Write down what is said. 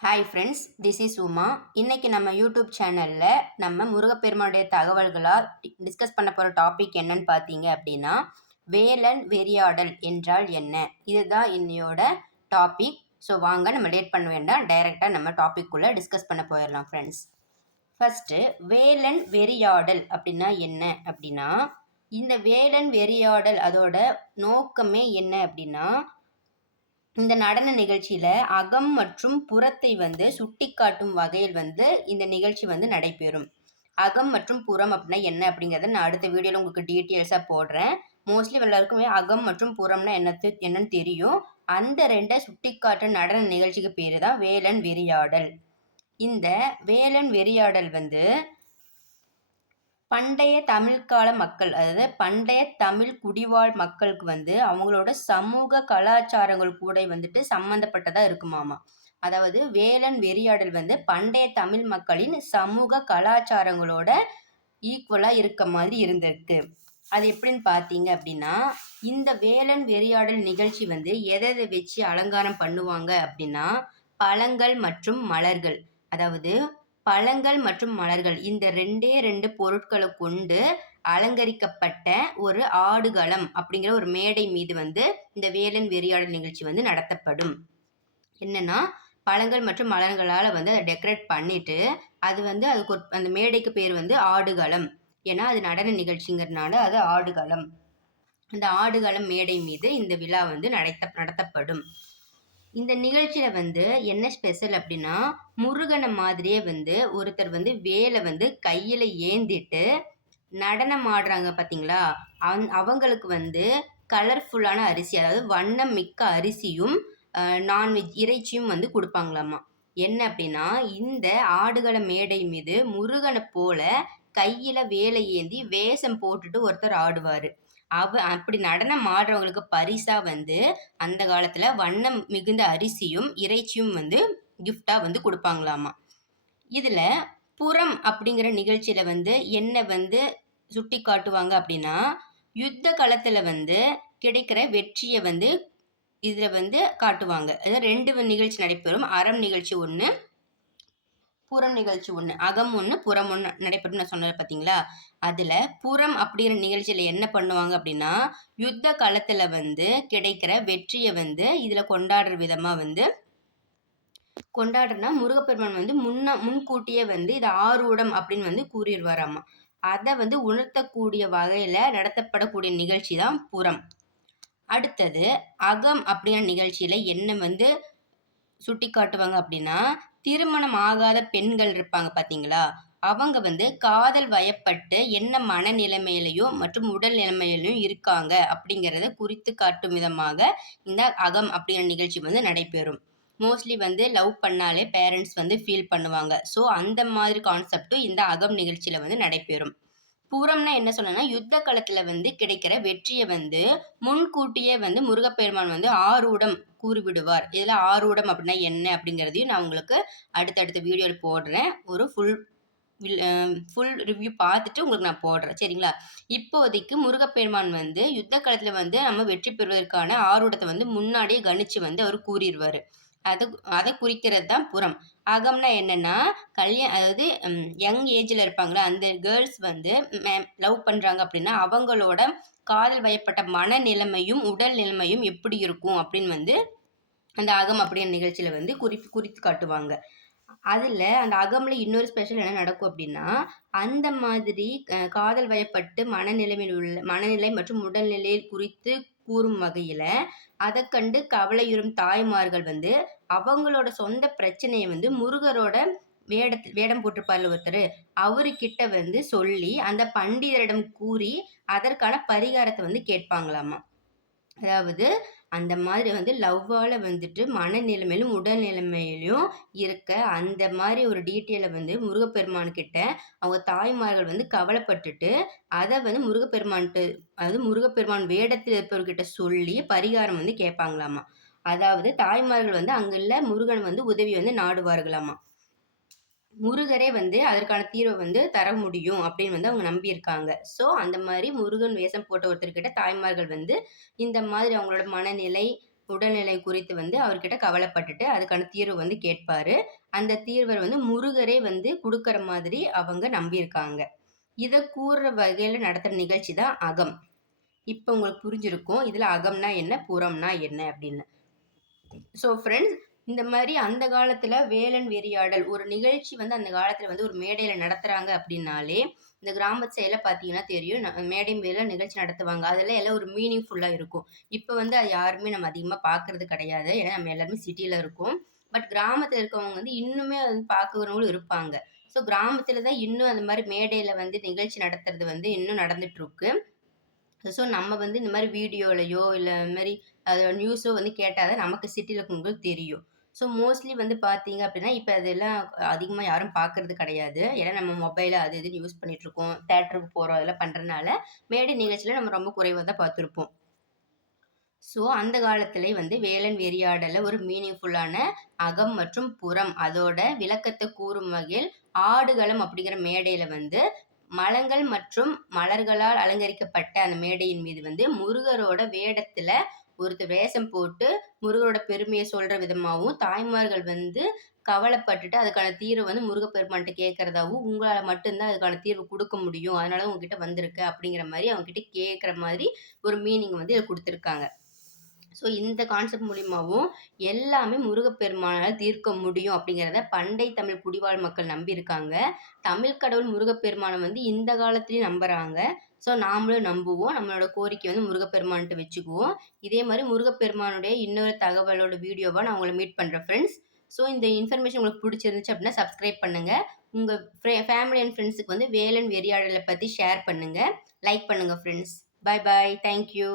Hi friends this is Uma இன்னைக்கு நம்ம YouTube சேனலில் நம்ம முருகப்பெருமானுடைய தகவல்களாக டிஸ்கஸ் பண்ண போகிற டாபிக் என்னன்னு பார்த்தீங்க அப்படின்னா வேலன் வெறியாடல் என்றால் என்ன? இதுதான் இன்னையோட டாபிக் ஸோ வாங்க நம்ம லேட் பண்ண வேண்டாம் டைரெக்டாக நம்ம டாபிக்குள்ளே டிஸ்கஸ் பண்ண போயிடலாம் ஃப்ரெண்ட்ஸ் ஃபஸ்ட்டு வேலன் வெறியாடல் அப்படின்னா என்ன அப்படின்னா இந்த வேலன் வெறியாடல் அதோட நோக்கமே என்ன அப்படின்னா இந்த நடன நிகழ்ச்சியில அகம் மற்றும் புறத்தை வந்து சுட்டிக்காட்டும் வகையில் வந்து இந்த நிகழ்ச்சி வந்து நடைபெறும். அகம் மற்றும் புறம் அப்படின்னா என்ன அப்படிங்கிறத நான் அடுத்த வீடியோவில் உங்களுக்கு டீட்டெயில்ஸாக போடுறேன். மோஸ்ட்லி எல்லாருக்குமே அகம் மற்றும் புறம்னா என்னத்து என்னன்னு தெரியும். அந்த ரெண்டை சுட்டிக்காட்டும் நடன நிகழ்ச்சிக்கு பேர் தான் வேலன் வெறியாடல். இந்த வேலன் வெறியாடல் வந்து பண்டைய தமிழ்கால மக்கள் அதாவது பண்டைய தமிழ் குடிவாழ் மக்களுக்கு வந்து அவங்களோட சமூக கலாச்சாரங்கள் கூட வந்துட்டு சம்மந்தப்பட்டதா இருக்குமாமா. அதாவது வேலன் வெறியாடல் வந்து பண்டைய தமிழ் மக்களின் சமூக கலாச்சாரங்களோட ஈக்குவலா இருக்க மாதிரி இருந்திருக்கு. அது எப்படின்னு பார்த்தீங்க அப்படின்னா இந்த வேலன் வெறியாடல் நிகழ்ச்சி வந்து எதை எதை வச்சு அலங்காரம் பண்ணுவாங்க அப்படின்னா பழங்கள் மற்றும் மலர்கள். அதாவது பழங்கள் மற்றும் மலர்கள். இந்த ரெண்டே ரெண்டு பொருட்களை கொண்டு அலங்கரிக்கப்பட்ட ஒரு ஆடுகளம் அப்படிங்கிற ஒரு மேடை மீது வந்து இந்த வேலன் வெறியாடல் நிகழ்ச்சி வந்து நடத்தப்படும். என்னன்னா பழங்கள் மற்றும் மலர்களால் வந்து அதை டெக்கரேட் பண்ணிட்டு அது வந்து அதுக்கு ஒரு அந்த மேடைக்கு பேர் வந்து ஆடுகளம். ஏன்னா அது நடன நிகழ்ச்சிங்கிறதுனால அது ஆடுகளம். அந்த ஆடுகளம் மேடை மீது இந்த விழா வந்து நடத்த நடத்தப்படும். இந்த நிகழ்ச்சியில வந்து என்ன ஸ்பெஷல் அப்படின்னா முருகனை மாதிரியே வந்து ஒருத்தர் வந்து வேலை வந்து கையில ஏந்திட்டு நடனம் ஆடுறாங்க பார்த்தீங்களா அந் அவங்களுக்கு வந்து கலர்ஃபுல்லான அரிசி அதாவது வண்ணம் மிக்க அரிசியும் நான்வெஜ் இறைச்சியும் வந்து கொடுப்பாங்களாமா? என்ன அப்படின்னா இந்த ஆடுகள மேடை மீது முருகனை போல கையில வேலை ஏந்தி வேஷம் போட்டுட்டு ஒருத்தர் ஆடுவாரு. அவ அப்படி நடனம் ஆடுறவங்களுக்கு பரிசா வந்து அந்த காலத்துல வண்ணம் மிகுந்த அரிசியும் இறைச்சியும் வந்து கிஃப்டா வந்து கொடுப்பாங்களாமா. இதுல புறம் அப்படிங்கிற நிகழ்ச்சியில வந்து என்ன வந்து சுட்டி காட்டுவாங்க அப்படின்னா யுத்த காலத்துல வந்து கிடைக்கிற வெற்றியை வந்து இதில் வந்து காட்டுவாங்க. அதாவது ரெண்டு நிகழ்ச்சி நடைபெறும். அறம் நிகழ்ச்சி ஒன்று புறம் நிகழ்ச்சி ஒன்று அகம் ஒன்று புறம் ஒன்று நடைபெறும் நான் சொன்னேன் பார்த்தீங்களா? அதில் புறம் அப்படிங்கிற நிகழ்ச்சியில் என்ன பண்ணுவாங்க அப்படின்னா யுத்த காலத்தில் வந்து கிடைக்கிற வெற்றியை வந்து இதில் கொண்டாடுற விதமாக வந்து கொண்டாடுறனா முருகப்பெருமான் வந்து முன்ன முன்கூட்டியே வந்து இது ஆரூடம் அப்படின்னு வந்து கூறிடுவாராமா. அதை வந்து உணர்த்தக்கூடிய வகையில் நடத்தப்படக்கூடிய நிகழ்ச்சி தான் புறம். அடுத்தது அகம் அப்படிங்கிற நிகழ்ச்சியில் என்ன வந்து சுட்டி காட்டுவாங்க அப்படின்னா திருமணம் ஆகாத பெண்கள் இருப்பாங்க பார்த்தீங்களா அவங்க வந்து காதல் வயப்பட்டு என்ன மனநிலைமையிலையும் மற்றும் உடல் நிலைமையிலையும் இருக்காங்க அப்படிங்கிறத குறித்து காட்டும் விதமாக இந்த அகம் அப்படிங்கிற நிகழ்ச்சி வந்து நடைபெறும். மோஸ்ட்லி வந்து லவ் பண்ணாலே பேரண்ட்ஸ் வந்து ஃபீல் பண்ணுவாங்க. ஸோ அந்த மாதிரி கான்செப்டும் இந்த அகம் நிகழ்ச்சியில் வந்து நடைபெறும். பூரம்னா என்ன சொல்லணும்னா யுத்த காலத்துல வந்து கிடைக்கிற வெற்றியை வந்து முன்கூட்டியே வந்து முருகப்பெருமான் வந்து ஆரூடம் கூறிவிடுவார். இதுல ஆரூடம் அப்படின்னா என்ன அப்படிங்கிறதையும் நான் உங்களுக்கு அடுத்தடுத்த வீடியோவில் போடுறேன். ஒரு ஃபுல் ஃபுல் ரிவ்யூ பார்த்துட்டு உங்களுக்கு நான் போடுறேன். சரிங்களா? இப்போதைக்கு முருகப்பெருமான் வந்து யுத்த காலத்தில் வந்து நம்ம வெற்றி பெறுவதற்கான ஆரூடத்தை வந்து முன்னாடியே கணிச்சு வந்து அவர் கூறிடுவார். அதை அதை குறிக்கிறது தான் புறம். அகம்னா என்னென்னா கல்யாணம் அதாவது யங் ஏஜில் இருப்பாங்களா அந்த கேர்ள்ஸ் வந்து லவ் பண்ணுறாங்க அப்படின்னா அவங்களோட காதல் வயப்பட்ட மனநிலைமையும் உடல் நிலைமையும் எப்படி இருக்கும் அப்படின்னு வந்து அந்த அகம் அப்படிங்கிற நிகழ்ச்சியில் வந்து குறி குறித்து காட்டுவாங்க. அதில் அந்த அகமில் இன்னொரு ஸ்பெஷல் என்ன நடக்கும் அப்படின்னா அந்த மாதிரி காதல் வயப்பட்டு மனநிலைமையில் உள்ள மனநிலை மற்றும் உடல்நிலையில் குறித்து கூறும் வகையில் அதை கண்டு கவலையுறும் தாய்மார்கள் வந்து அவங்களோட சொந்த பிரச்சனையை வந்து முருகரோட வேடத்து வேடம் போட்டிருப்பார்ல ஒருத்தர் அவருக்கிட்ட வந்து சொல்லி அந்த பண்டிதரிடம் கூறி அதற்கான பரிகாரத்தை வந்து கேட்பாங்களாமா? அதாவது அந்த மாதிரி வந்து லவ்வால் வந்துட்டு மனநிலைமையிலும் உடல் நிலைமையிலும் இருக்க அந்த மாதிரி ஒரு டீட்டெயிலை வந்து முருகப்பெருமான் கிட்ட அவங்க தாய்மார்கள் வந்து கவலைப்பட்டுட்டு அதை வந்து முருகப்பெருமான்ட்டு அதாவது முருகப்பெருமான் வேடத்தில் இருப்பவர்கிட்ட சொல்லி பரிகாரம் வந்து கேட்பாங்களாமா. அதாவது தாய்மார்கள் வந்து அங்குள்ள முருகன் வந்து உதவி வந்து நாடுவார்களாமா. முருகரே வந்து அதற்கான தீர்வை வந்து தர முடியும் அப்படின்னு வந்து அவங்க நம்பியிருக்காங்க. ஸோ அந்த மாதிரி முருகன் வேஷம் போட்ட ஒருத்தர்கிட்ட தாய்மார்கள் வந்து இந்த மாதிரி அவங்களோட மனநிலை உடல்நிலை குறித்து வந்து அவர்கிட்ட கவலைப்பட்டுட்டு அதுக்கான தீர்வு வந்து கேட்பாரு. அந்த தீர்வை வந்து முருகரே வந்து கொடுக்குற மாதிரி அவங்க நம்பியிருக்காங்க. இதை கூறுற வகையில் நடத்துகிற நிகழ்ச்சி தான் அகம். இப்போ உங்களுக்கு புரிஞ்சிருக்கும் இதில் அகம்னா என்ன புறம்னா என்ன அப்படின்னு. ஸோ ஃப்ரெண்ட்ஸ் இந்த மாதிரி அந்த காலத்தில் வேலன் வெறியாடல் ஒரு நிகழ்ச்சி வந்து அந்த காலத்தில் வந்து ஒரு மேடையில் நடத்துகிறாங்க அப்படின்னாலே இந்த கிராமத்து சைடில் பார்த்தீங்கன்னா தெரியும். மேடை மேல நிகழ்ச்சி நடத்துவாங்க. அதெல்லாம் எல்லாம் ஒரு மீனிங்ஃபுல்லாக இருக்கும். இப்போ வந்து அது யாருமே நம்ம அதிகமாக பார்க்கறது கிடையாது. ஏன்னா நம்ம எல்லாருமே சிட்டியில் இருக்கோம். பட் கிராமத்தில் இருக்கவங்க வந்து இன்னுமே வந்து பார்க்குறவங்களும் இருப்பாங்க. ஸோ கிராமத்தில் தான் இன்னும் அந்த மாதிரி மேடையில் வந்து நிகழ்ச்சி நடத்துறது வந்து இன்னும் நடந்துட்டு இருக்கு ஸோ நம்ம வந்து இந்த மாதிரி வீடியோலையோ இல்லை இந்த மாதிரி அது நியூஸோ வந்து கேட்டால் தான் நமக்கு சிட்டியில் இருக்கவங்களுக்கு தெரியும். ஸோ மோஸ்ட்லி வந்து பார்த்தீங்க அப்படின்னா இப்போ அதெல்லாம் அதிகமாக யாரும் பார்க்கறது கிடையாது. ஏன்னா நம்ம மொபைல் அது இதுன்னு யூஸ் பண்ணிட்டு இருக்கோம் தேட்டருக்கு போகிறோம் அதெல்லாம் பண்ணுறதுனால மேடை நிகழ்ச்சியில் நம்ம ரொம்ப குறைவாக தான் பார்த்துருப்போம் ஸோ அந்த காலத்திலே வந்து வேலன் வெறியாடல ஒரு மீனிங்ஃபுல்லான அகம் மற்றும் புறம் அதோட விளக்கத்தை கூறும் வகையில் ஆடுகளம் அப்படிங்கிற மேடையில் வந்து மலங்கள் மற்றும் மலர்களால் அலங்கரிக்கப்பட்ட அந்த மேடையின் மீது வந்து முருகரோட வேடத்தில் ஒருத்தர் வேஷம் போட்டு முருகரோட பெருமையை சொல்கிற விதமாகவும் தாய்மார்கள் வந்து கவலைப்பட்டுட்டு அதுக்கான தீர்வு வந்து முருகப்பெருமான்கிட்ட கேட்குறதாவும் உங்களால் மட்டும்தான் அதுக்கான தீர்வு கொடுக்க முடியும். அதனால உங்ககிட்ட வந்திருக்கு அப்படிங்கிற மாதிரி அவங்ககிட்ட கேட்குற மாதிரி ஒரு மீனிங் வந்து இதை கொடுத்துருக்காங்க. ஸோ இந்த கான்செப்ட் மூலியமாகவும் எல்லாமே முருகப்பெருமானால் தீர்க்க முடியும் அப்படிங்கிறத பண்டை தமிழ் குடிவாழ் மக்கள் நம்பியிருக்காங்க. தமிழ் கடவுள் முருகப்பெருமானை வந்து இந்த காலத்துலேயும் நம்புகிறாங்க ஸோ நாமளும் நம்புவோம். நம்மளோட கோரிக்கை வந்து முருகப்பெருமான்ட்டு வச்சுக்குவோம். இதே மாதிரி முருகப்பெருமானுடைய இன்னொரு தகவலோட வீடியோவாக நான் உங்களை மீட் பண்ணுறேன் ஃப்ரெண்ட்ஸ் ஸோ இந்த இன்ஃபர்மேஷன் உங்களுக்கு பிடிச்சிருந்துச்சு அப்படின்னா சப்ஸ்கிரைப் பண்ணுங்கள் உங்கள் ஃபேமிலி அண்ட் ஃப்ரெண்ட்ஸுக்கு வந்து வேலன் வெறியாடலை பற்றி ஷேர் பண்ணுங்கள் லைக் பண்ணுங்கள் ஃப்ரெண்ட்ஸ் பை பாய் தேங்க்யூ